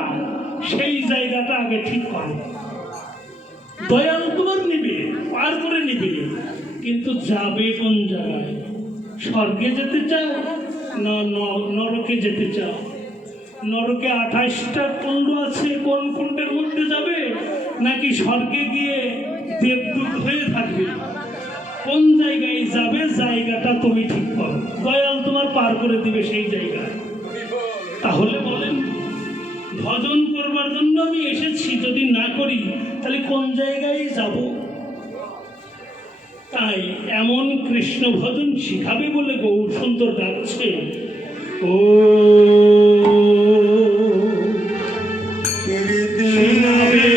সেই জায়গাটা আগে ঠিক করো। দয়াল তোমার নিবে, পার করে নিবে, কিন্তু যাবে কোন জায়গায়? স্বর্গে যেতে চাও না নরকে যেতে চাও? নরকে 28টা কুণ্ড আছে, কোন কুণ্ডের মধ্যে যাবে? নাকি স্বর্গে গিয়ে দেবদূত হয়ে থাকবে? কোন জায়গায় যাবে, জায়গাটা তুমি ঠিক করো, দয়াল তোমার পার করে দিবে সেই জায়গায়। তাহলে বলেন, ভজন করবার জন্য আমি এসেছি, যদি না করি তাহলে কোন জায়গায় যাব? তাই এমন কৃষ্ণ ভজন শিখাবে বলে গৌর সুন্দর ডাকছে, ও শিখাবে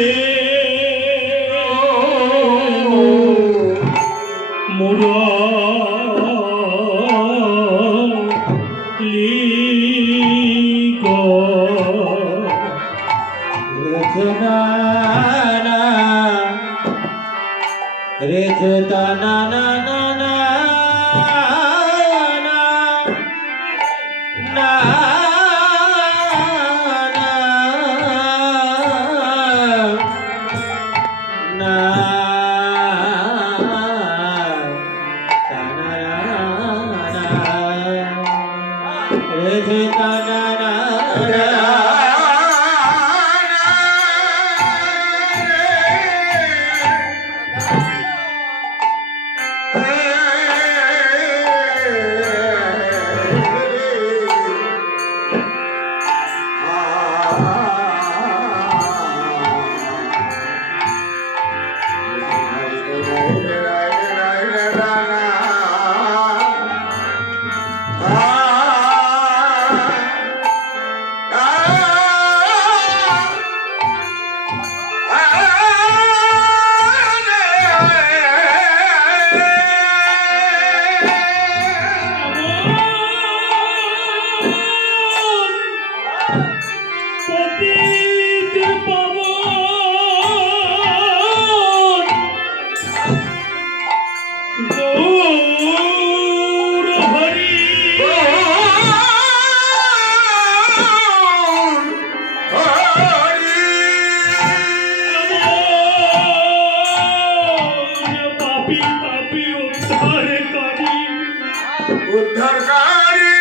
উদ্ধারকারী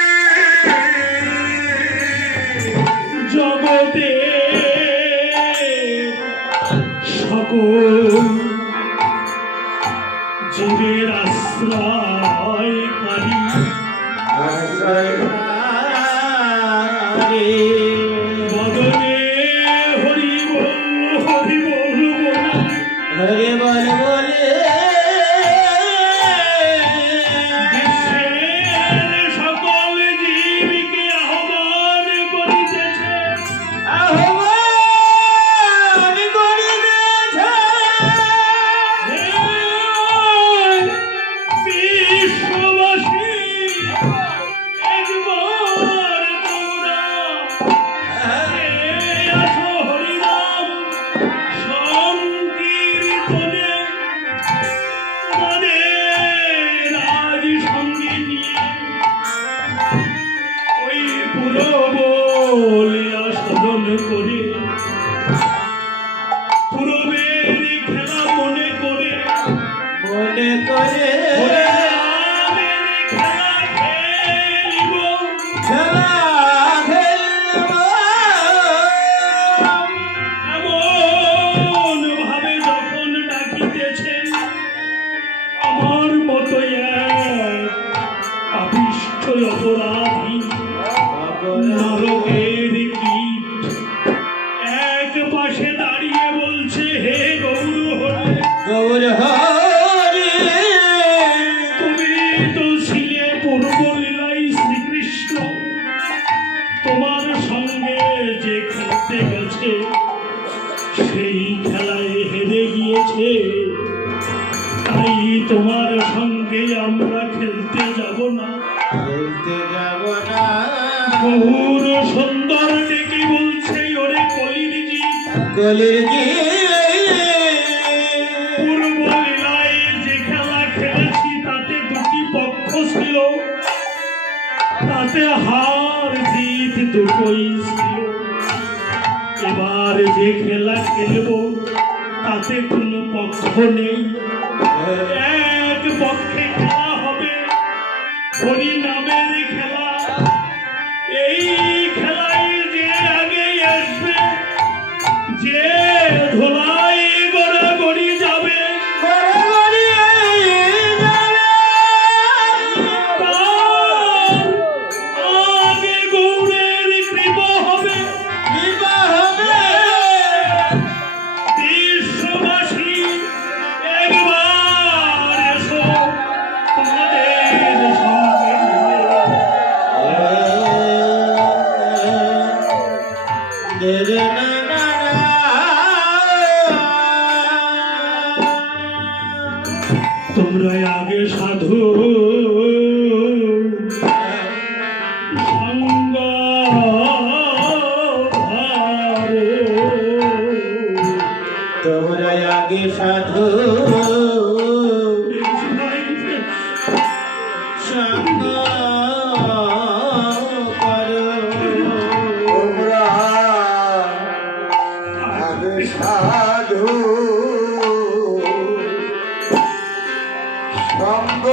জগতে সকল জীবের আশ্রয়কারী বদনে হরি বল হরে বল বলে বিশ্বের সকল জীবকে আহ্বান করিতেছে, আহ্বান করিতেছে। বিশ্ববাসী একবার তোমরা আসো হরিনাম সংকীর্তনে, তোমাদের আজ সঙ্গে নিয়ে ওই পুরো বলিয়া স্মরণ করে, পূর্বের খেলা মনে করে, মনে করে হরিনামের খেলা খেলিব। খেলা খেলব। এমন ভাবে যখন ডাকিতেছেন, আমার মতো এক পাপিষ্ঠ অপরাধী নরকের কীট এক পাশে দাঁড়িয়ে বলছে, হে গৌর হরে, গৌর হরি তুমি তো ছিলে পূর্ব লীলাই শ্রীকৃষ্ণ, তোমার সঙ্গে যে খেলতে গেছে সেই খেলায় হেরে গিয়েছে, তাই তোমার সঙ্গে আমরা খেলতে যাব না। খেলতে যাব না। বহু কলির জি পূর্ব লীলায় যে খেলা খেলেছি তাতে দুটি পক্ষ ছিল, তাতে হার জিত দুটোই ছিল। এবার যে খেলা খেলবো তাতে কোনো পক্ষ নেই, এক পক্ষে খেলা হবে হরি নামের খেলা। এই খেলায় যে আগে আসবে, যে ধোলাই গড়াগড়ি যাবে, তার আগে গৌরের কৃপা হবে। বিশ্ববাসী একবার এসো তোমাদের সঙ্গে নিয়ে। তোমরা আগে সাধু সঙ্গ ভারে। তোমরা আগে সাধু সঙ্গ করো তোমরা আগে সাধু সঙ্গ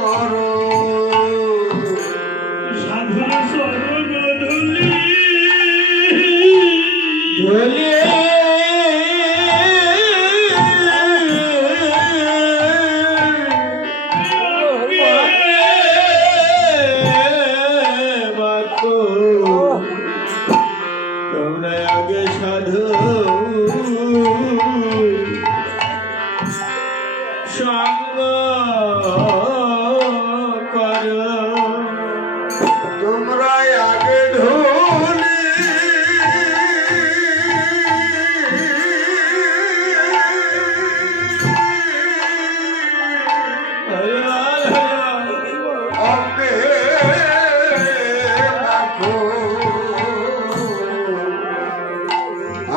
করো। সাধুর চরণ ধুলি ধুলি মাখো তোমরা আগে সাধু সঙ্গ করো তোমরা আগে ধুলি অঙ্গে মাখো,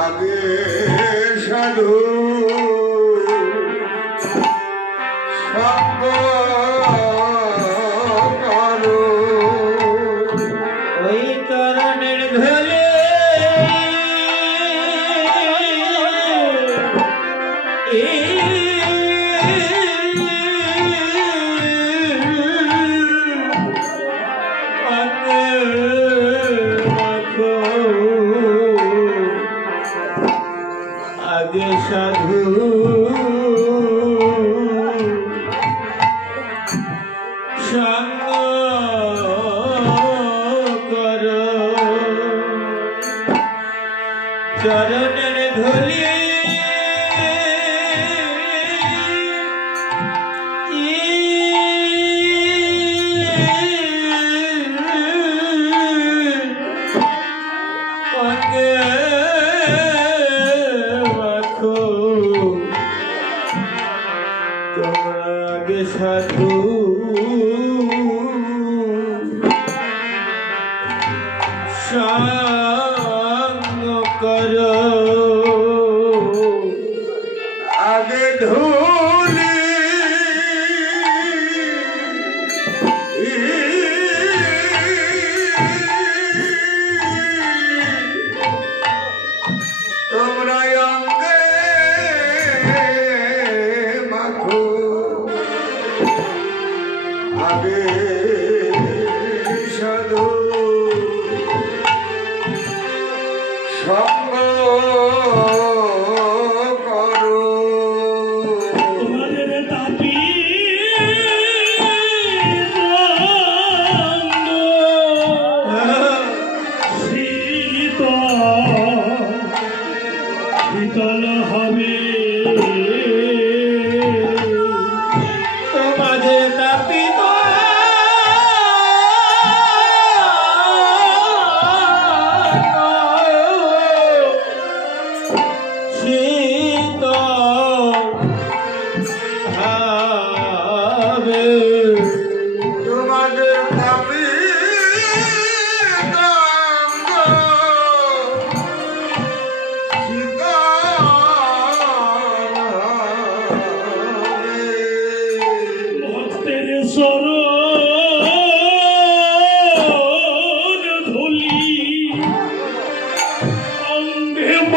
আগে সাধু সঙ্গ করো। ওই চরণের ধুলি আগে সাধু সঙ্গ করো চরণের ধুলি অঙ্গে মাখো তোমরা আগে সাধু সঙ্গ করো আগে ধুলি তোমরা অঙ্গে মাখো, আগে সাধু সঙ্গ করো। তোমাদের তাপি শীতল হবে তোমাদের তাপিত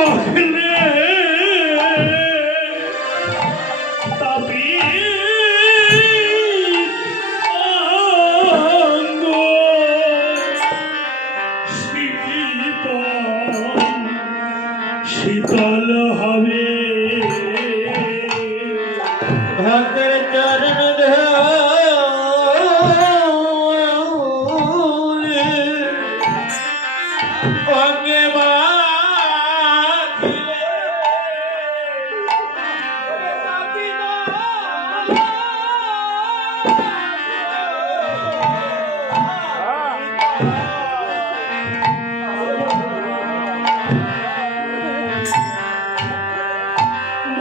মাখলে তাপি অঙ্গ শীতল হবে ভক্তের চরণ ধুলে অঙ্গে মাখিলে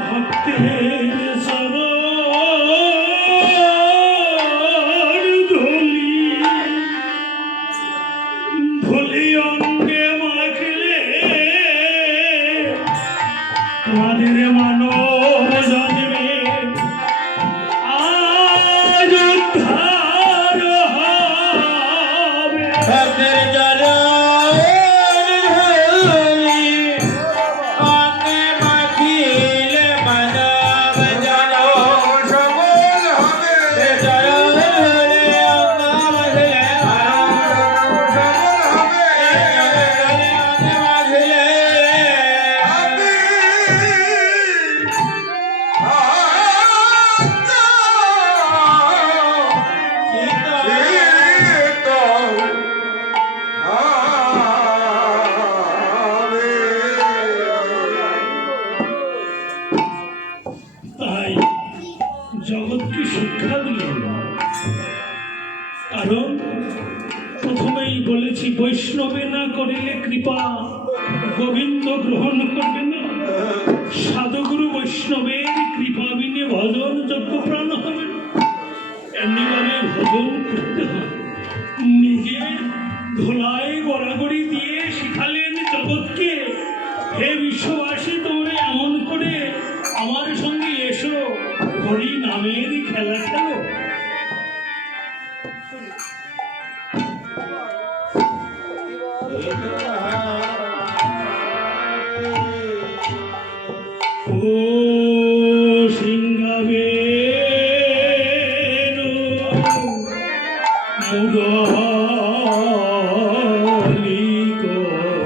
ভক্তের চরণ ধুলি অঙ্গে মাখলে তোমাদের মানব জন্মে আজ উদ্ধার হবে। ভক্তের চরণ ধুলি অঙ্গে মাখিলে মানব জনম সবল হবে চরণ ধুলি অঙ্গ মাখিলে সবল হবে তাই জগৎকে শিক্ষা দিলেন। কারণ প্রথমেই বলেছি বৈষ্ণবে না করিলে কৃপা গোবিন্দ গ্রহণ করবে না। সাধুগুরু বৈষ্ণবের কৃপা বিনে ভজন যোগ্য প্রাণ হবে না। এমনিভাবে ভজন করতে হবে। নিজে ধোলাই গড়াগড়ি দিয়ে শিখালেন জগৎকে, হে বিশ্ববাসী তোমরা এমন করে আমার সঙ্গে এসো, হরি নামের খেলা খেলো। ও সিংহাবে মুরলিক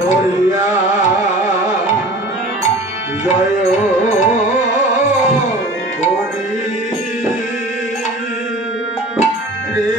হরিয়া জয় হরি রে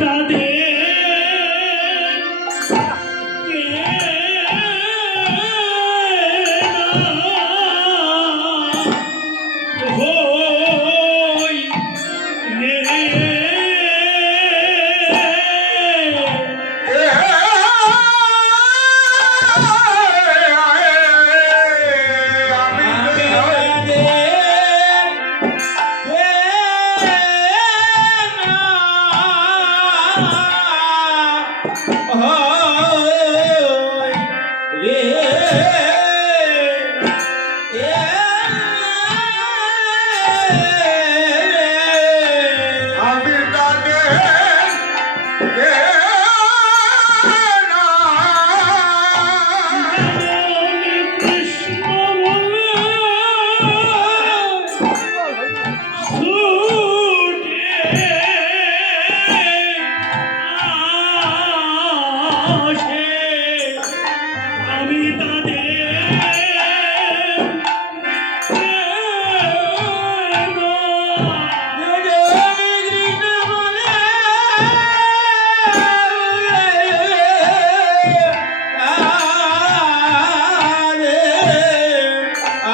তাদের হই রে।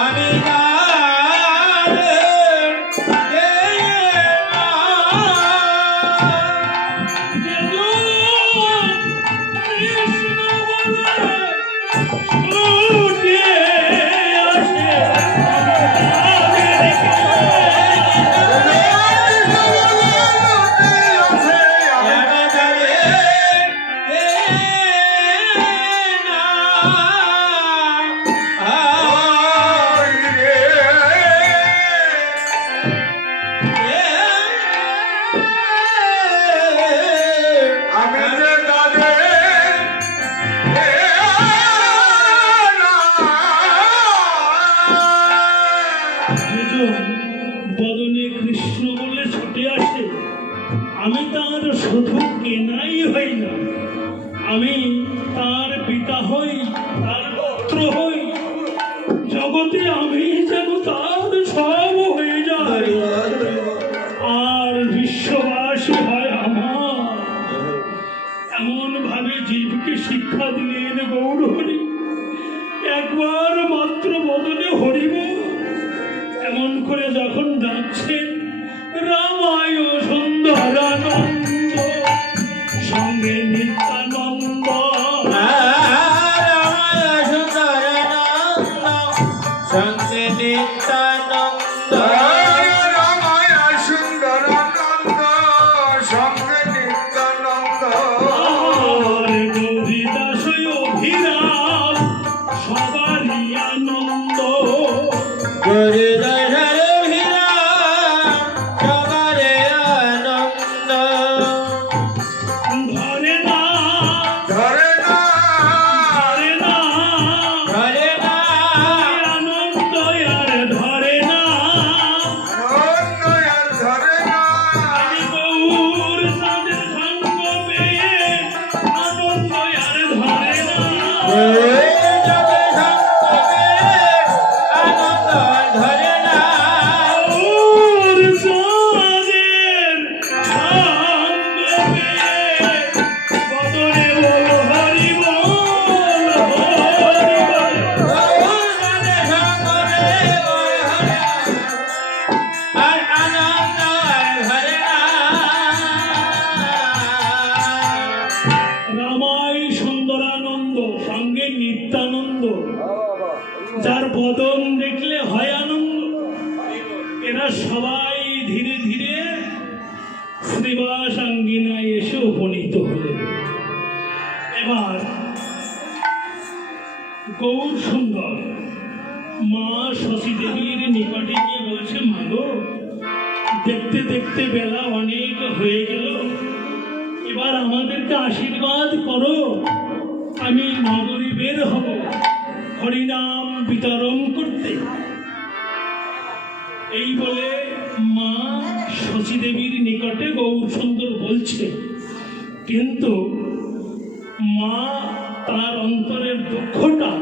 আমি আমি কৃষ্ণ বলে ছুটে আসে আমি তাদের বদনে কৃষ্ণ বলে ছুটে আসে আমি তার শুধু কেনাই হই না, আমি তার পিতা হই, তার পুত্র হই। জগতে আমি যেন তার সব হয়ে যাই আর বিশ্ববাসী হয় আমার। এমন ভাবে জীবকে শিক্ষা দিলেন গৌর হরি। একবার মাত্র বদনে হরিব এমন করে যখন ডাকছেন রামায় সুন্দরানন্দ সঙ্গে নিত্যানন্দ সঙ্গে নিত্যানন্দ রামায়া সুন্দরানন্দ সঙ্গে নিত্যানন্দ আর গৌরীদাস অভিরাম সবারই আনন্দ। ধরে না ধরে না ধরে না ধরে না আনন্দ আর ধরে না আনন্দ আর ধরে না আমি গৌর সাদের সঙ্গ পেয়ে আনন্দ আর ধরে না। আনন্দ ধরে না গৌর সাদের সঙ্গ পেয়ে বদনে বল হরি বল হরি বল। আর আনন্দ ধরে না রামাই সুন্দরানন্দ সঙ্গে নিত্যানন্দ, যার বদন দেখলে হয় আনন্দ। এরা সবাই ধীরে ধীরে শ্রীবাস আঙ্গিনায় এসে উপনীত হলেন। এবার গৌর সুন্দর মা শশী দেবীর নিকটে গিয়ে বলছে, মা গো, দেখতে দেখতে বেলা অনেক হয়ে গেল, এবার আমাদেরকে আশীর্বাদ করো, আমি নগরী বের হব হরিনাম বিতরণ করতে। এই বলে মা শশী দেবীর নিকটে গৌর সুন্দর বলছে, কিন্তু মা তার অন্তরের দুঃখটা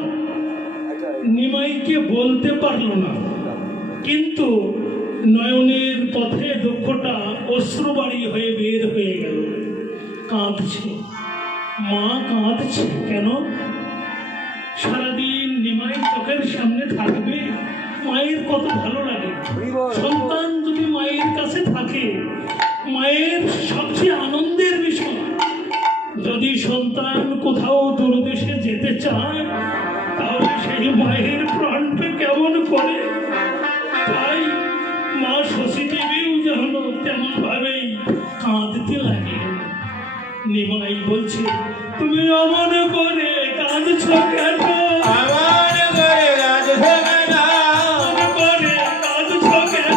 নিমাইকে বলতে পারল না, কিন্তু নয়নের পথে দুঃখটা অশ্রুবাড়ি হয়ে বের হয়ে গেল। কাঁদছে। মা কাঁদছে কেন? সারাদিন নিমাই চোখের সামনে থাকবে, মায়ের কত ভালো লাগে। সন্তান যদি মায়ের কাছে থাকে, মায়ের সবচেয়ে আনন্দের বিষয়। যদি সন্তান কোথাও দূরদেশে যেতে চায়, তাহলে সেই মায়ের প্রাণটা কেমন করে। তাই মা শশী দেবীও যেন তেমন ভাবেই কাঁদতে লাগে। নিমাই বলছে, তুমি অমন করে কাঁদছ কেন? আমার ঘরে রাধে না অমন করে কাঁদছ কেন?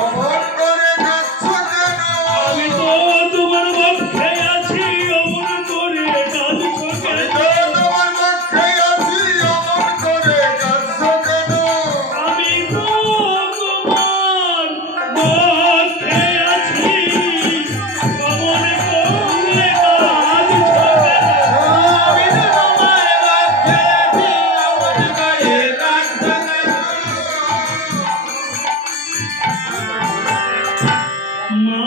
অমন করে কাঁদছ কেন? আমি তো তোমার পক্ষে আছি, অমন করে কাঁদছ কেন? তো তোমার পক্ষে আছি, অমন করে কাঁদছ কেন? আমি তো তোমার পক্ষে আছি, অমন করে কাঁদছ কেন? আমি তোমার পক্ষে আছি, আমার ঘরে কাঁদছ কেন? মা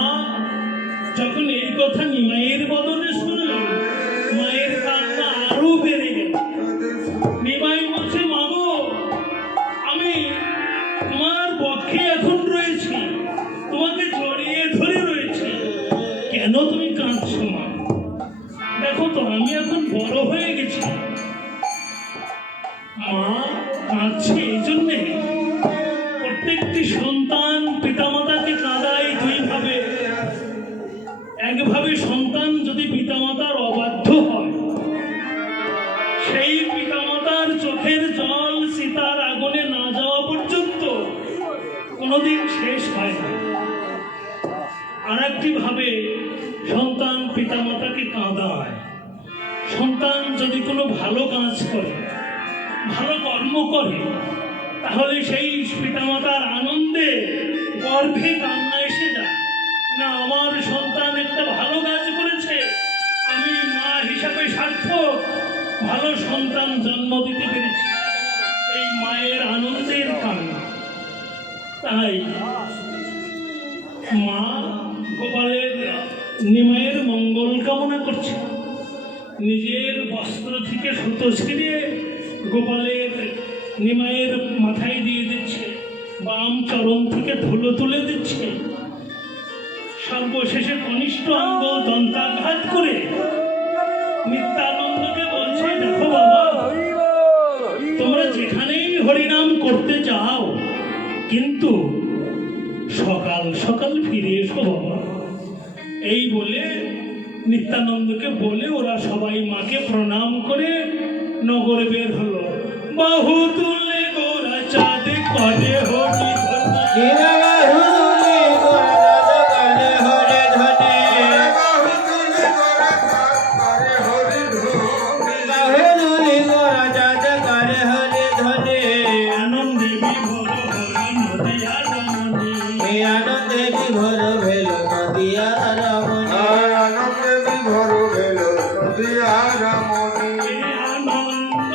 যখন এই কথা নিমাইয়ের বদনে শুনলেন, মায়ের কান্না আরো বেড়ে গেল। নিমাই বলছে, মাগো, আমি তোমার পক্ষে এখন রয়েছি, তোমাকে জড়িয়ে ধরে রয়েছি, কেন তুমি কাঁদছো মা? দেখো তো আমি এখন বড় হয়ে গেছি। মা কাঁদছে এই জন্যে, প্রত্যেকটি সন্তান পিতামাতাকে কাঁদায় দুই ভাবে। একভাবে সন্তান যদি পিতামাতার অবাধ্য হয়, সেই পিতামাতার চোখের জল সীতার আগুনে না যাওয়া পর্যন্ত কোনোদিন শেষ হয় না। আর একটি ভাবে সন্তান পিতামাতাকে কাঁদায়। সন্তান যদি কোনো ভালো কাজ করে, ভালো কর্ম করে, তাহলে সেই পিতামাতার আনন্দে গর্ভে কান্না এসে যায়। না, আমার সন্তান একটা ভালো কাজ করেছে, আমি মা হিসাবে সার্থক, ভালো সন্তান জন্ম দিতে পেরেছি, এই মায়ের আনন্দের কান্না। তাই মা গোপালের নিমাইয়ের মঙ্গল কামনা করছে। নিজের বস্ত্র থেকে সুতো ছিঁড়ে গোপালের নিমাইয়ের মাথায় দিয়ে দিচ্ছে, বাম চরণ থেকে ধুলো তুলে দিচ্ছে। সর্বশেষে কনিষ্ঠ আঙ্গুল দন্তাঘাত করে নিত্যানন্দকে বলছে, দেখো বাবা, তোমরা যেখানেই হরিনাম করতে যাও, কিন্তু সকাল সকাল ফিরে এসো বাবা। এই বলে নিত্যানন্দকে বলে ওরা সবাই মাকে প্রণাম করে নগরে বের হলো। বাহু তুলে গোরা চাঁদ করে হরি ধন্যা। হিরবাহুলি গোরাধ কালে হরে ধনে বাহু তুলি করে কাঁদ করে হরি ধ্বনি। বাহুলি গোরাধ কালে হরে ধনে আনন্দে বিভোর হরি নদিয়া জননী। এই আনন্দে বিভোর ভেল নদিয়া রমণী আর আনন্দে বিভোর গেল নদিয়া রমণী। এ আনন্দ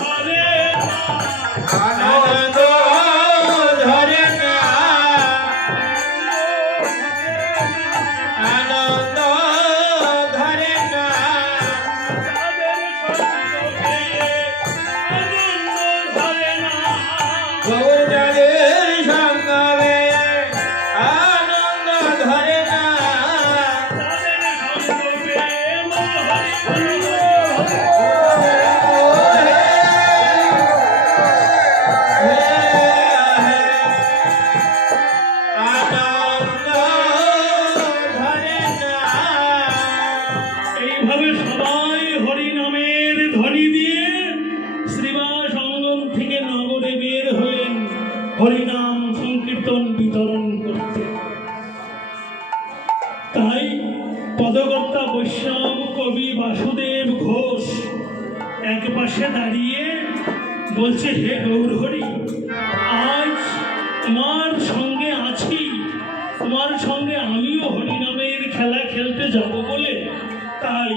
হরে আনন্দ ধরে না আনন্দ ধরে না তাদের সঙ্গে আনন্দ ধরে না। গৌরজলের সঙ্গে আনন্দ ধরে না তাদের সঙ্গে হরি বল। আনন্দ ধরে না এইভাবে সবাই হরি নামের ধ্বনি দিয়ে শ্রীবাস অঙ্গন থেকে নগরে বের হলেন হরিনাম সংকীর্তন বিতরণ করতে। তাই পদকর্তা বৈষ্ণব কবি বাসুদেব ঘোষ এক পাশে দাঁড়িয়ে বলছে, হে গৌরহরি, আজ তোমার সঙ্গে আছি, তোমার সঙ্গে আমিও হরিনামের খেলা খেলতে যাব বলে, তাই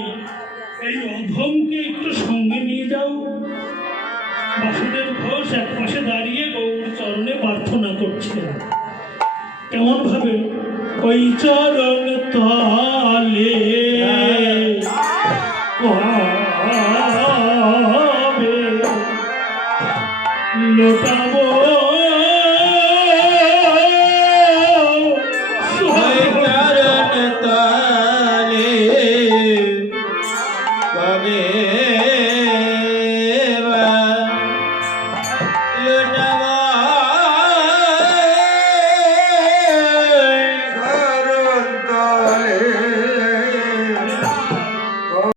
এই অধমকে একটু সঙ্গে নিয়ে যাও। বাসুদেব ঘোষ এক পাশে দাঁড়িয়ে গৌর চরণে প্রার্থনা করছেন। কেমন ভাবে? ওই চরণ তল কালে কবে লোটাবো